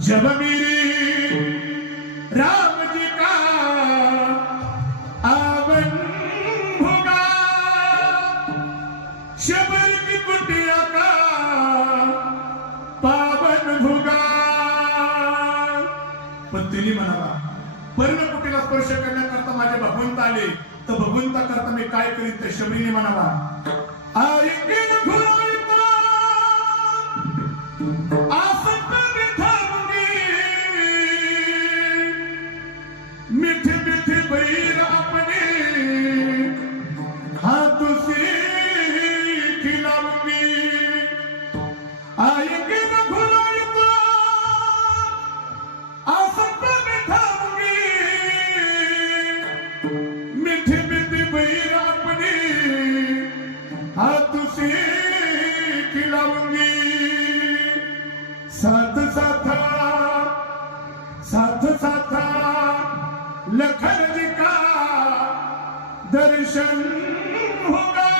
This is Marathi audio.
जब मेरे राम जी का आवन होगा, शबर की कुटिया का पावन होगा. पण तिने म्हणाला, पर्णकुटीला स्पर्श करण्याकरता माझे भगवंत आले, तर भगवंता करता मी काय करीन. ते शबरीने म्हणाला, आएंगे न भुलाएगा, आसक्त बिठाऊंगी, मीठे मीठे बैर अपने हाथों से खिलाऊंगी. आएंगे न भुलाएगा, आसक्त बिठाऊंगी, मीठे मीठे बैर अपने हाथों से खिलाऊंगी. साथ साथा साथ साथा लखन जी का दर्शन होगा.